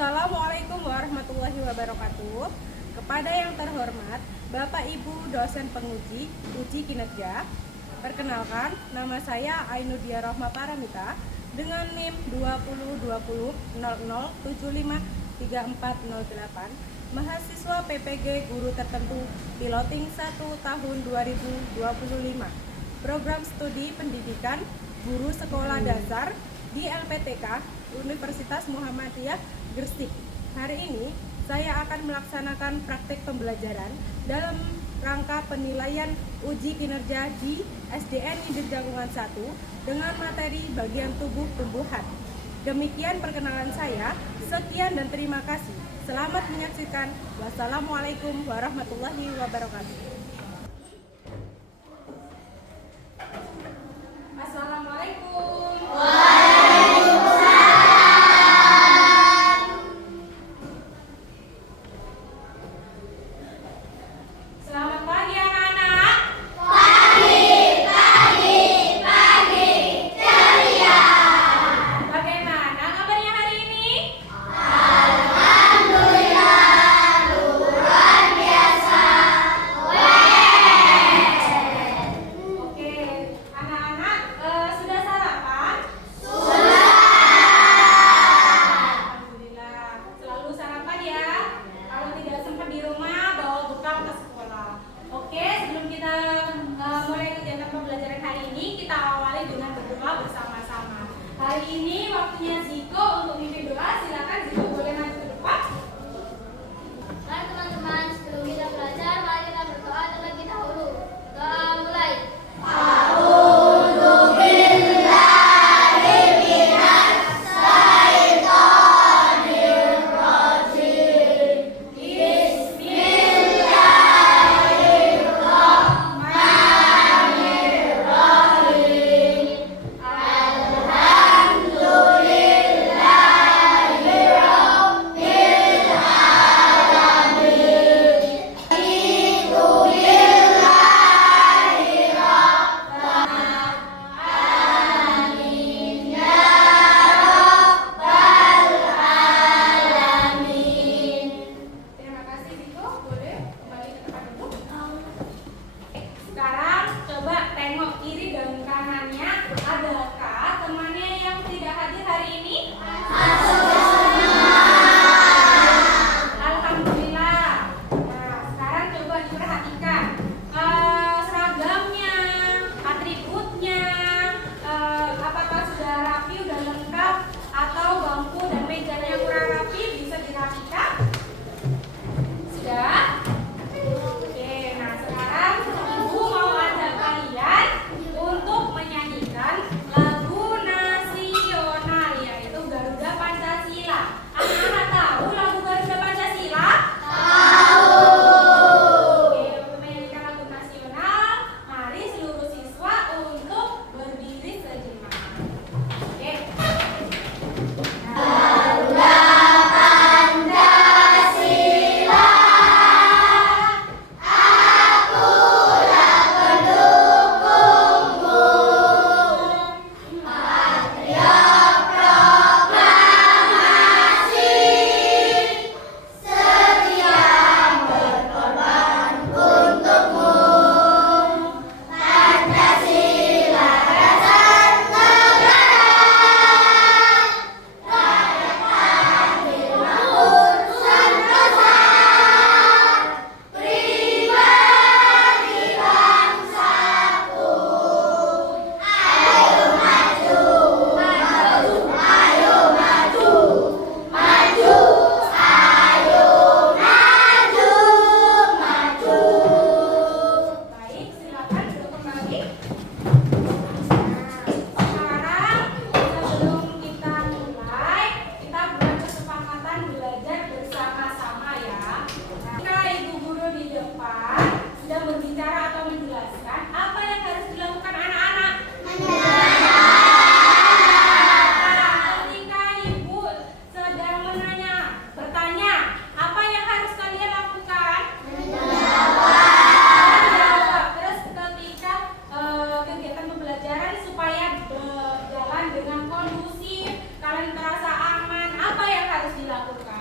Assalamualaikum warahmatullahi wabarakatuh. Kepada yang terhormat Bapak Ibu dosen penguji uji kinerja, perkenalkan nama saya Ainudia Rohma Paramita dengan NIM 202000753408, mahasiswa PPG Guru Tertentu Piloting 1 tahun 2025, program studi pendidikan guru sekolah dasar di LPTK Universitas Muhammadiyah Gresik. Hari ini saya akan melaksanakan praktek pembelajaran dalam rangka penilaian uji kinerja di SDN Hilir Jagungan 1 dengan materi bagian tubuh tumbuhan. Demikian perkenalan saya. Sekian dan terima kasih. Selamat menyaksikan. Wassalamualaikum warahmatullahi wabarakatuh. Assalamualaikum. Selamat pagi anak-anak. Ceria. Bagaimana kabarnya hari ini? Alhamdulillah, luar biasa. Oke, anak-anak sudah sarapan? Sudah. Alhamdulillah, selalu sarapan ya. Kalau tidak sempat di rumah, bawa bekal ke sekolah. Oke, sebelum kita mulai kegiatan pembelajaran hari ini, kita awali dengan berdoa bersama-sama. Hari ini waktunya Ziko untuk memimpin doa. Silakan Ziko, boleh maju ke depan. Mari teman-teman, sebelum kita belajar, mari kita berdoa terlebih dahulu. Doa mulai. Terima kasih Ziko, boleh kembali ke tempat duduk. Sekarang coba tengok kiri dan kanannya, adakah temannya yang tidak hadir hari ini? Alhamdulillah. Nah, sekarang coba diperhatikan seragamnya, atributnya, apakah sudah rapi, sudah lengkap, atau bangku dan mejanya kurang rapi, bisa dirapikan? Sudah? Oke, nah sekarang Ibu mau ajak kalian untuk menyanyikan lagu nasional, yaitu Garuda Pancasila. Anak-anak tahu lagu Garuda Pancasila? Oke, untuk menyanyikan lagu nasional, mari seluruh siswa untuk berdiri sejenak. Oke. Baik, silakan duduk kembali. Sekarang sebelum kita mulai, kita buat kesepakatan belajar bersama-sama ya. Jika ibu guru di depan sudah berbicara atau menjelaskan, apa yang harus dilakukan anak-anak? Ketika ibu sedang bertanya, apa yang harus kalian lakukan? Terus ketika kegiatan pembelajaran supaya berjalan dengan kondusif, kalian terasa aman, apa yang harus dilakukan?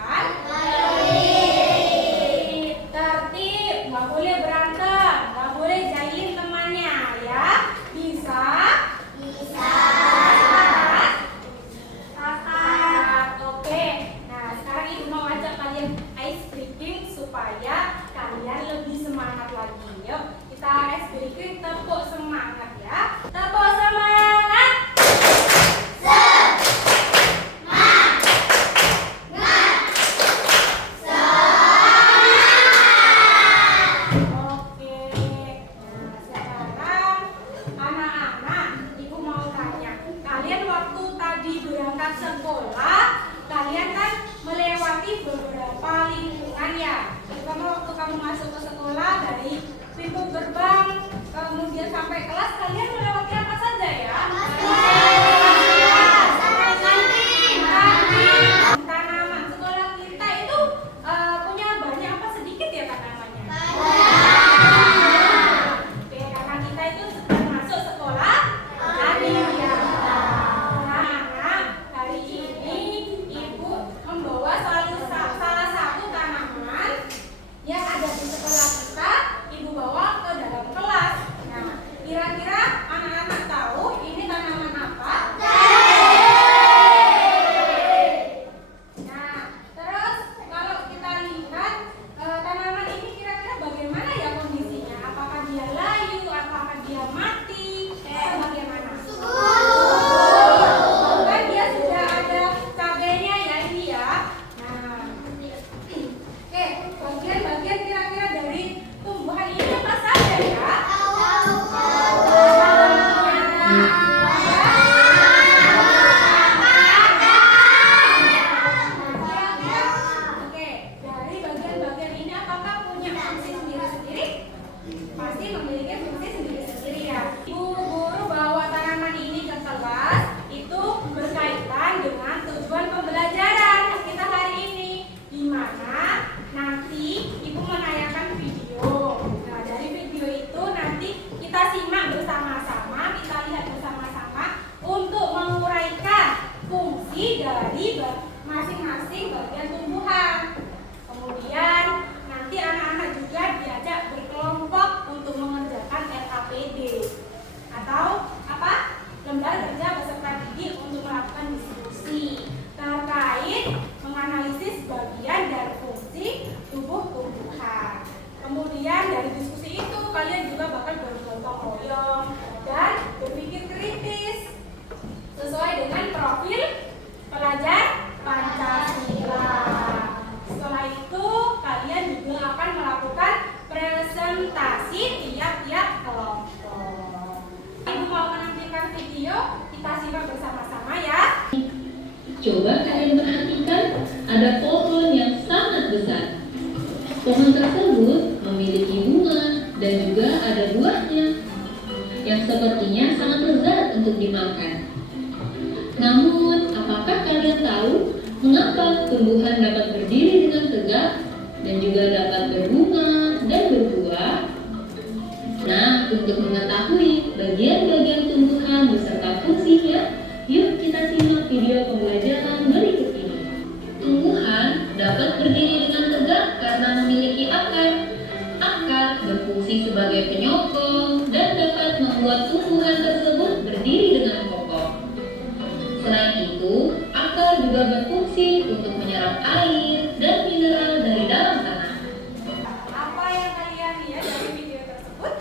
ya. Terutama waktu kamu masuk ke sekolah dari pintu gerbang kemudian sampai kelas, kalian melewati apa saja ya? Tanaman. Sekolah kita itu punya banyak apa sedikit ya tanamannya? Oke, karena kita itu sedang masuk sekolah tani ya. Nah, hari ini Ibu membawa salah satu tanaman yang ada di sekolah kita. Ibu bawa ke dalam kelas. Nah, kira-kira anak-anak tahu ini tanaman apa? Nah, terus kalau kita lihat tanaman ini kira-kira bagaimana ya kondisinya? Apakah dia layu? Apakah dia mati? Atau bagaimana? Kan dia sudah ada cabenya ya ini ya. Nah, oke, bagian-bagian kira-kira dari tumbuhan ini apa saja ya? Oke, dari bagian-bagian ini apakah punya fungsi sendiri-sendiri? Pasti memiliki fungsi sendiri-sendiri ya. Ibu guru bawa tanaman ini ke kelas itu berkaitan dengan tujuan pembelajaran kita hari ini, di mana nanti Ibu menayangkan video. Nah, dari video itu nanti kita simak bersama-sama, kita lihat bersama-sama untuk menguraikan fungsi dari masing-masing bagian tumbuhan. Kemudian nanti anak-anak juga diajak berkelompok untuk mengerjakan LKPD atau apa? Lembar kerja peserta didik untuk melakukan diskusi terkait menganalisis bagian dari fungsi tubuh tumbuhan. Kemudian dari diskusi itu kalian juga bakal bergotong royong dan berpikir kritis sesuai dengan profil pelajar Pancasila. Setelah itu kalian juga akan melakukan presentasi tiap-tiap kelompok. Ibu mau menampilkan video, kita simak bersama-sama ya. Coba kalian perhatikan, ada pohon yang sangat besar. Pohon tersebut memiliki bunga dan juga ada buahnya yang sepertinya sangat lezat untuk dimakan. Namun, apakah kalian tahu mengapa tumbuhan dapat berdiri dengan tegak dan juga dapat berbunga dan berbuah? Nah, untuk mengetahui bagian-bagian tumbuhan beserta fungsinya, yuk kita simak video pembelajaran berikut ini. Tumbuhan dapat berdiri dengan tegak karena memiliki akar. Akar berfungsi sebagai penyokong dan dapat membuat tumbuhan tersebut berdiri dengan kokoh. Selain itu, akar juga berfungsi untuk menyerap air dan mineral dari dalam tanah. Apa yang kalian lihat dari video tersebut?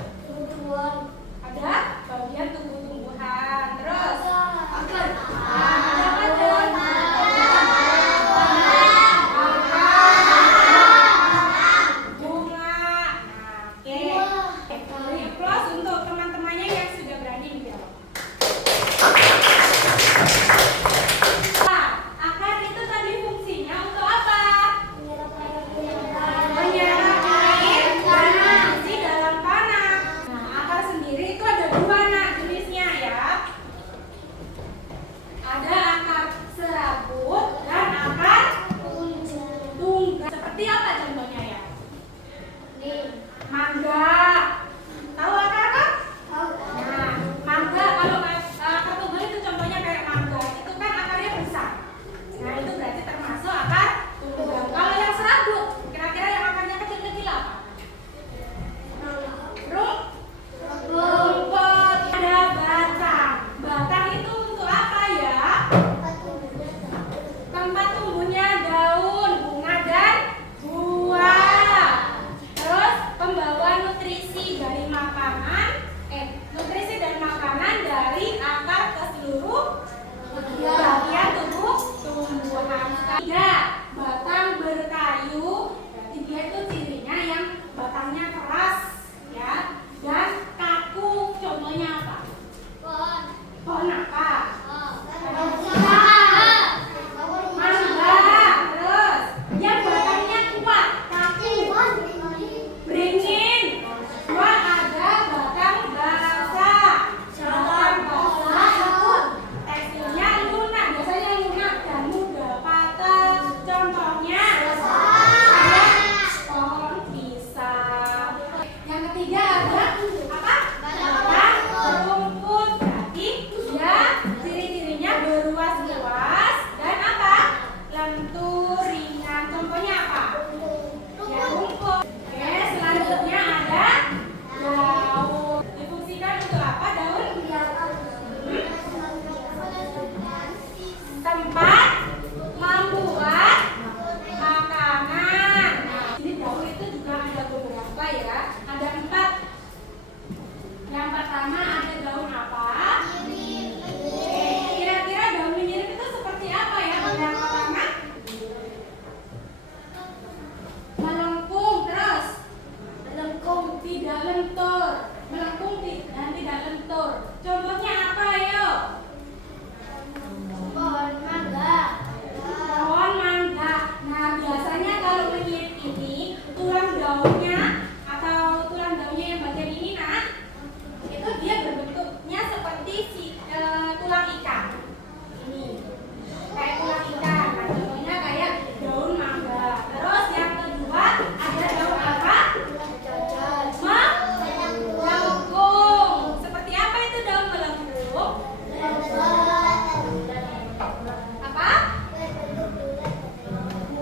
Ada bagian tumbuh-tumbuhan. Terus akar. Ada apa John? Bunga. Nah, oke.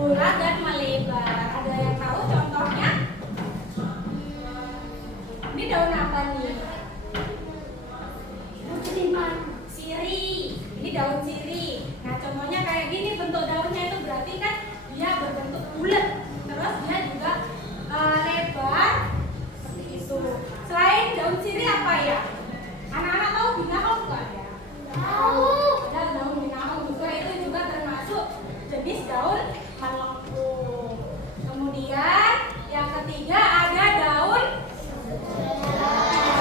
bulat dan melebar. Ada yang tahu contohnya? Ini daun apa nih? Sirih. Ini daun sirih. Nah, contohnya kayak gini bentuk daunnya itu berarti kan dia berbentuk bulat. Terus dia juga lebar seperti itu. Selain daun sirih apa ya? Anak-anak tahu binahong nggak ya? Tahu. Ada daun binahong juga, itu juga termasuk jenis daun melengkung. Kemudian yang ketiga ada daun.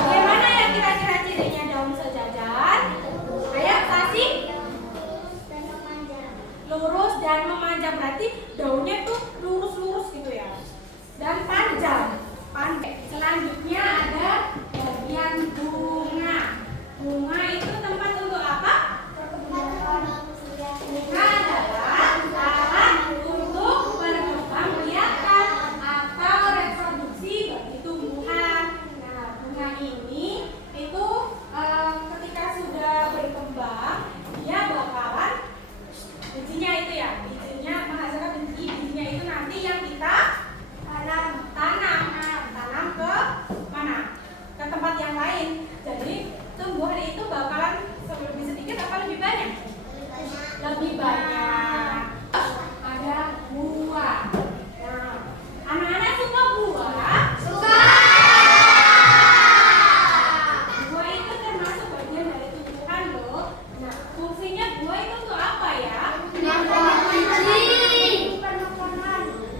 Bagaimana ya kira-kira cirinya daun sejajar? Ayo kasih. Lurus dan memanjang, berarti daunnya tuh lurus-lurus gitu ya. Dan panjang. Selanjutnya ada bagian bunga. Bunga itu tempat untuk apa? Bunga adalah alat untuk berkembang biakan atau reproduksi bagi tumbuhan. Nah, bunga ini itu ketika sudah berkembang, dia bakalan bijinya itu ya, bijinya menghasilkan bijinya itu nanti yang kita tanam ke mana? Ke tempat yang lain. Jadi tumbuhan itu bakalan lebih sedikit apa lebih banyak? Lebih banyak. Ada buah. Nah, anak-anak suka buah? Suka. Buah itu termasuk bagian dari tumbuhan loh. Nah, fungsinya buah itu untuk apa ya?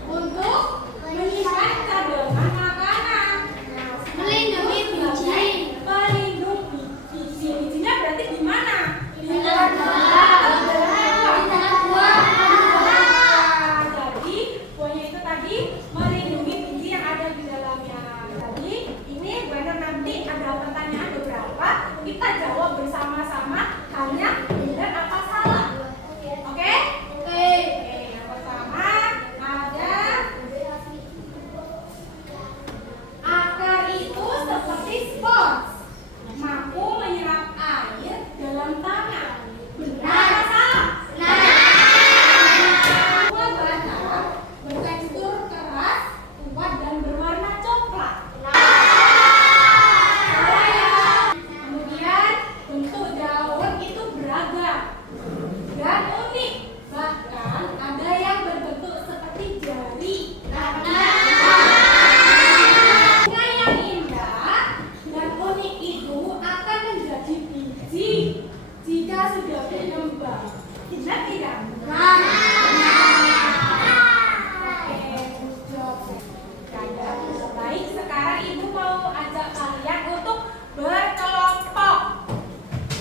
Untuk menyimpan cadangan makanan. Nah, melindungi biji. Melindungi biji. Bijinya berarti di mana? Di dalam buah. Jadi buahnya itu tadi melindungi biji yang ada di dalamnya. Jadi ini benar, nanti ada pertanyaan beberapa, kita jawab bersama-sama, hanya benar apa salah. Oke? Oke. Yang pertama ada akar itu seperti spons, mampu menyerap air dalam tanah. Benar apa salah? Buah batang bertekstur keras, kuat dan berwarna coklat. Salah ya. Kemudian bentuk daun itu beragam dan unik. Bahkan ada yang berbentuk seperti jari. Bunga yang indah dan unik itu akan menjadi biji jika sudah berkembang. Benar tidak? Oke, good job. Baik, sekarang ibu mau ajak kalian untuk berkelompok.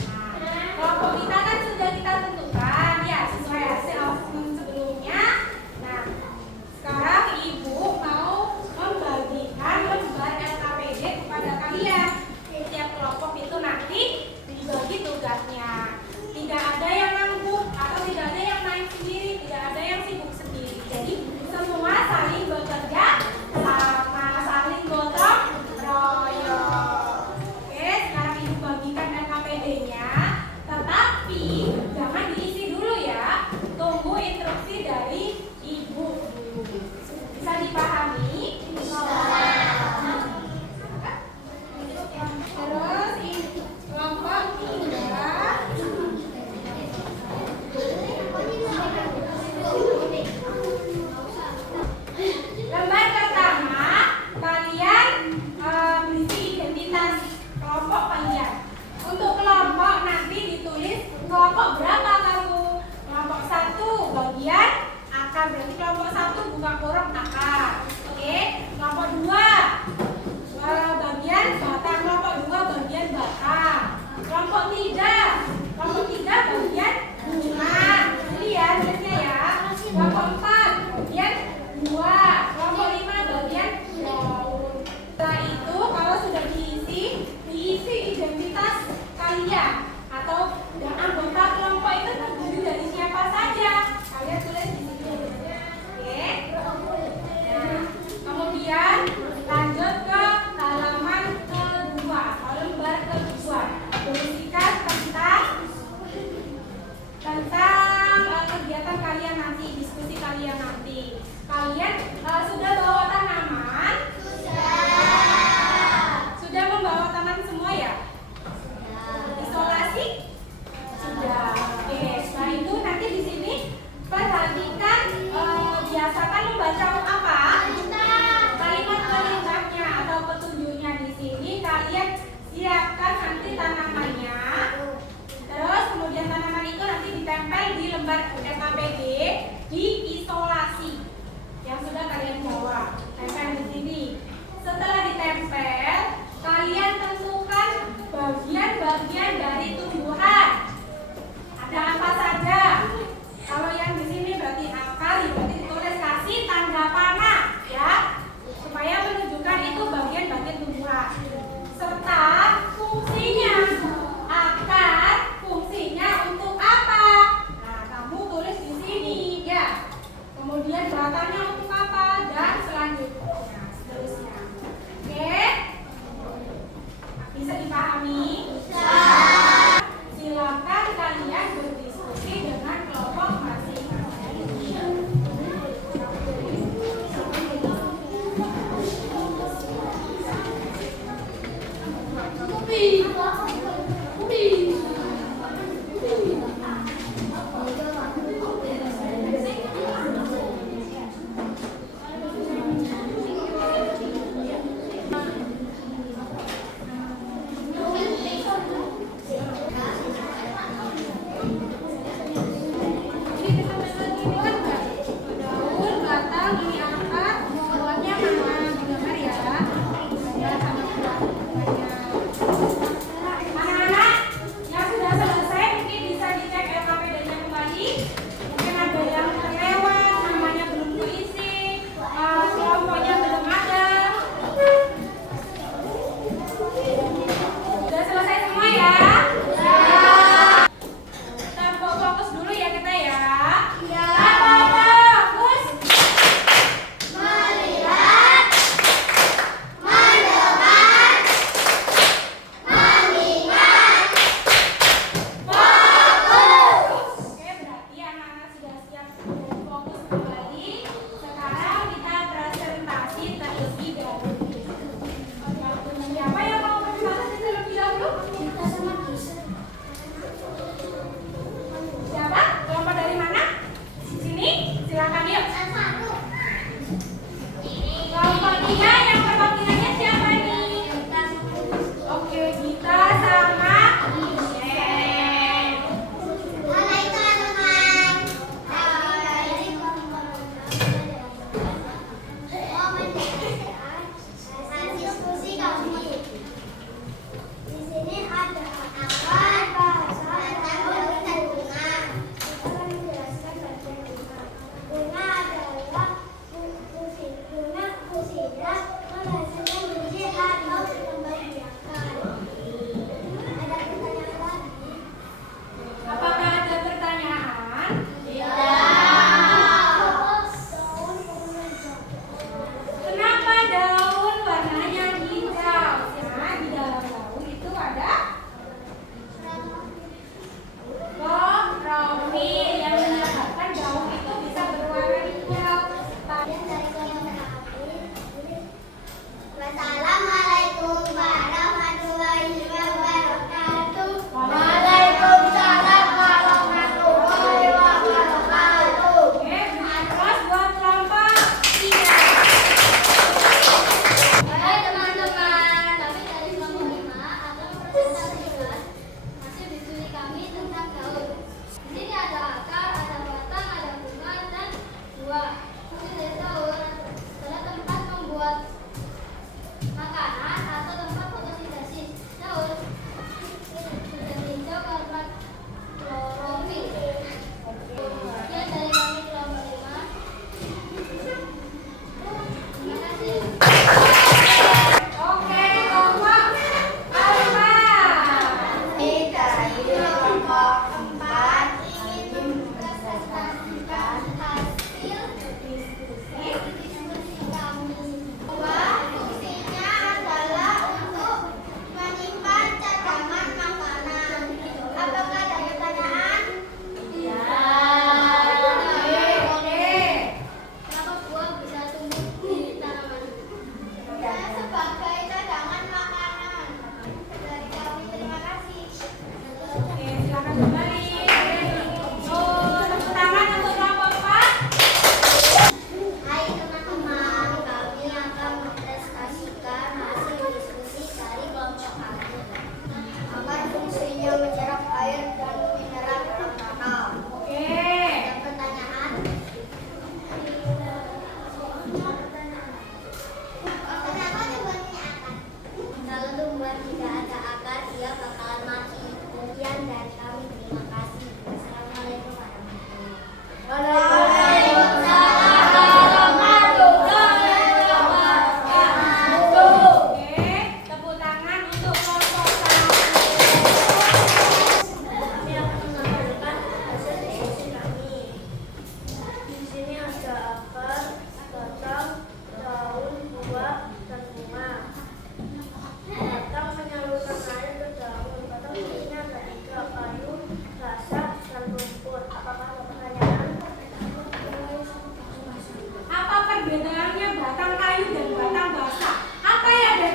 Nah, kelompok kita kan sudah kita tentukan ya sesuai hasil assessment sebelumnya. Nah, sekarang ibu mau membagikan lembar LKPD kepada kalian. Setiap kelompok itu nanti dibagi tugasnya. Tidak ada yang ngangguk atau tidak ada yang main sendiri, tidak ada yang sibuk sendiri. Jadi semua saling bekerja sama, saling gotong royong. Oke, sekarang ibu bagikan LKPD-nya. Tetapi jangan diisi dulu ya. Tunggu instruksi dari ibu dulu. Bisa dipahami? Terus ini kelompok 3. Lembar pertama kalian berisi identitas kelompok kalian. Untuk kelompok nanti ditulis kelompok berapa kamu? Kelompok 1 bagian akar, berarti kelompok 1 buka kurung akar. Oke, kelompok 2 bagian batang, kelompok 2 bagian batang. Kelompok 3 bagian bunga. Jadi ya tulisnya ya. Kelompok 4 bagian buah. Kelompok 5 bagian daun. Setelah itu kalau sudah diisi identitas kalian atau yang anggota kelompok itu terdiri dari siapa saja. Kalian tulis di sini. Oke. Nah, kemudian lanjut ke halaman kedua, lembar kedua. Berisikan tentang kegiatan kalian nanti, diskusi kalian Kemudian batangnya untuk apa? Dan selanjutnya, seterusnya. Oke? Bisa dipahami? Bisa. Silakan kalian berdiskusi dengan kelompok masing-masing. Daun, batang, ini akar, buahnya mana? Digambar ya. Gambar sama buahnya. Anak-anak yang sudah selesai mungkin bisa dicek LKPD-nya kembali. Mungkin ada yang terlewat, namanya belum keisi, kelompoknya belum ada. Sudah selesai semua ya? Kita fokus dulu ya kita ya. Fokus. Melihat, mendengar, mengingat, fokus. Oke, berarti anak-anak sudah siap dan fokus kembali. Sekarang kita presentasi terlebih dahulu. Siapa yang mau presentasi terlebih dahulu? Kita sama bisa. Siapa? Kelompok dari mana? Sini, silakan yuk. Kelompok 3 yang perwakilannya siapa nih? Oke, Gita sama Michelle. Hai teman-teman. Diskusi kami. Di sini ada akar, batang, daun, dan bunga. Kita akan menjelaskan bagian bunga. Bunga adalah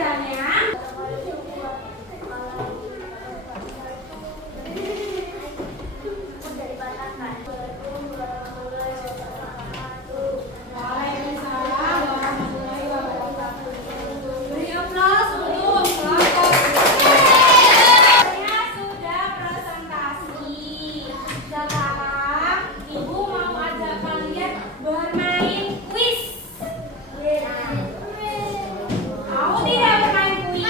pelajarannya. Waalaikumsalam warahmatullahi wabarakatuh. Beri aplaus untuk kelompok. Saya sudah presentasi. Sekarang Ibu mau ajak kalian bermain kuis. Mau tidak bermain kuis?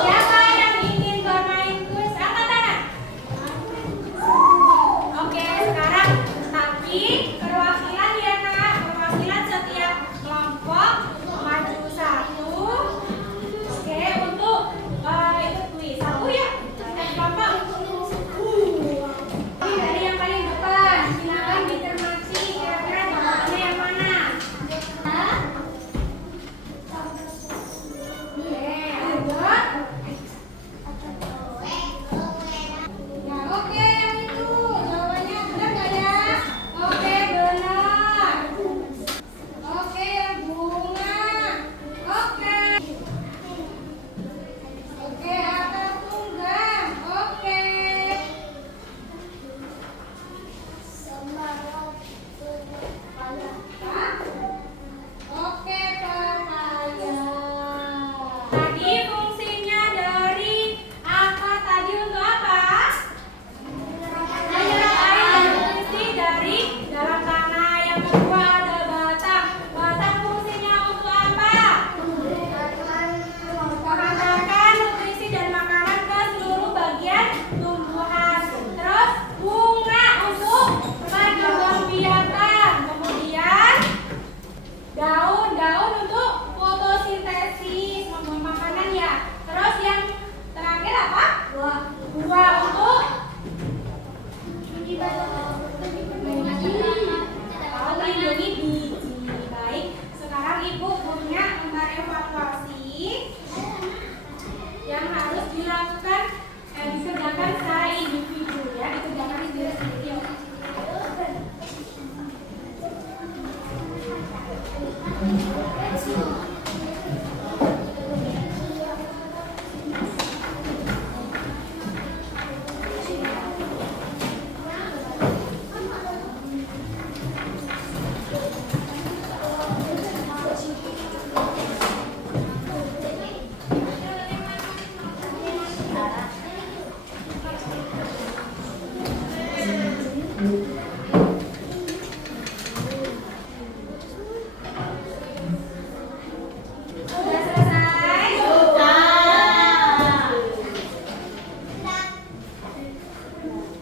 Siapa yang ingin bermain kuis? Angkat tangan. Oke, sekarang tapi perwakilan ya nak, perwakilan setiap kelompok maju satu. Oke, untuk ikut kuis. Satu ya, kelompok. Ini dari yang paling depan. Silakan dicermati kira-kira jawabannya yang mana. Oke, lanjut. Ya, oke yang itu. Jawabannya benar nggak ya? Oke, benar. Oke, yang bunga. Oke. Oke, atap tunggang. Oke. Oke, pepaya. Tadi fungsinya dari akar tadi untuk apa? Menyerap air dan nutrisi dari dalam tanah. Yang kedua ada batang. Batang fungsinya untuk apa? Mengantarkan nutrisi dan makanan ke seluruh bagian tumbuhan. Terus bunga untuk perkembangan biakan. Kemudian daun-daun untuk fotosintesis, membuat makanan ya. Terus yang terakhir apa? Buah untuk melindungi biji. Baik, sekarang Ibu punya evaluasi yang harus dilakukan dikerjakan secara individu ya, dikerjakan sendiri-sendiri. Sudah selesai?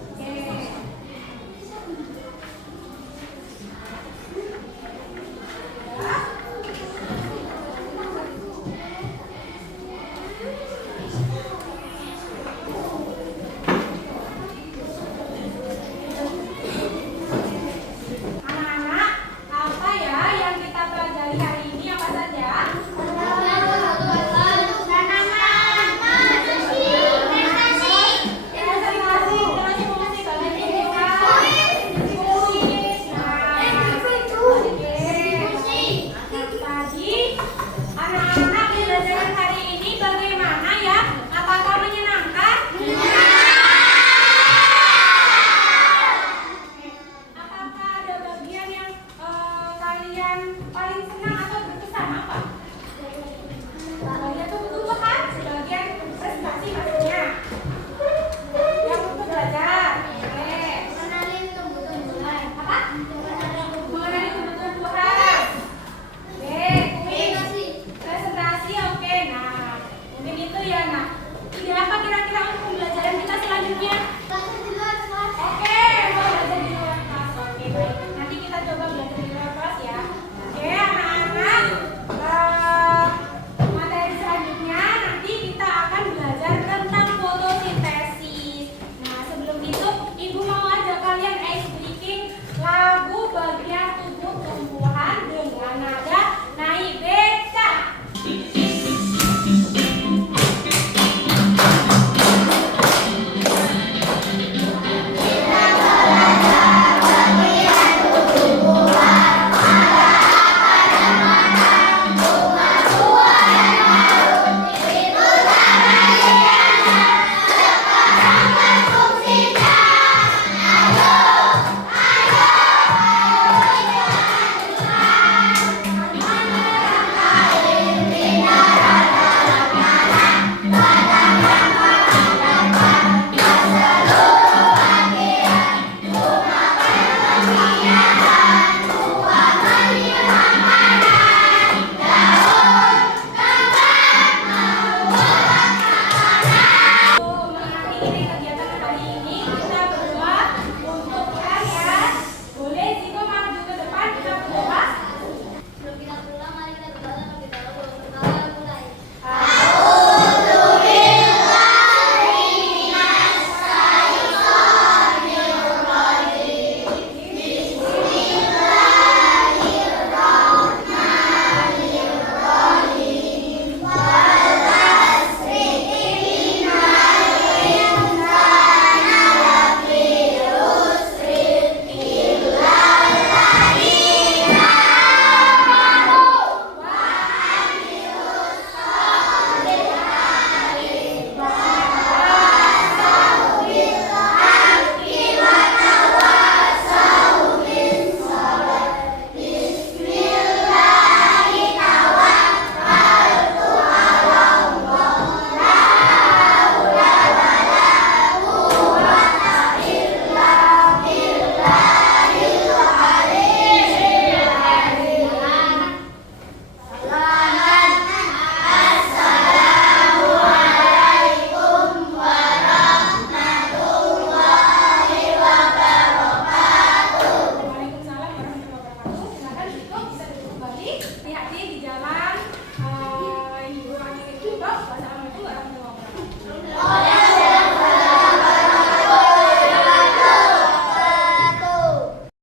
Oke. Anak-anak, apa ya yang kita pelajari hari ini? Apa saja? Presentasi, terus fungsi bagi tadi anak-anak belajar hari ini bagaimana ya? Apakah menyenangkan? Apakah ada bagian yang kalian paling senang atau berkesan apa? Bagian tumbuh-tumbuhan, bagian presentasi maksudnya. Yang untuk belajar. Oke. Apa? Mengenai tumbuh-tumbuhan. Oke, kuis. Presentasi oke. Nah, mungkin itu ya. Nah, ide apa kira-kira untuk pembelajaran kita selanjutnya? Oke, mau belajar di luar kelas. Oke, baik. Nanti kita coba belajar di luar kelas ya.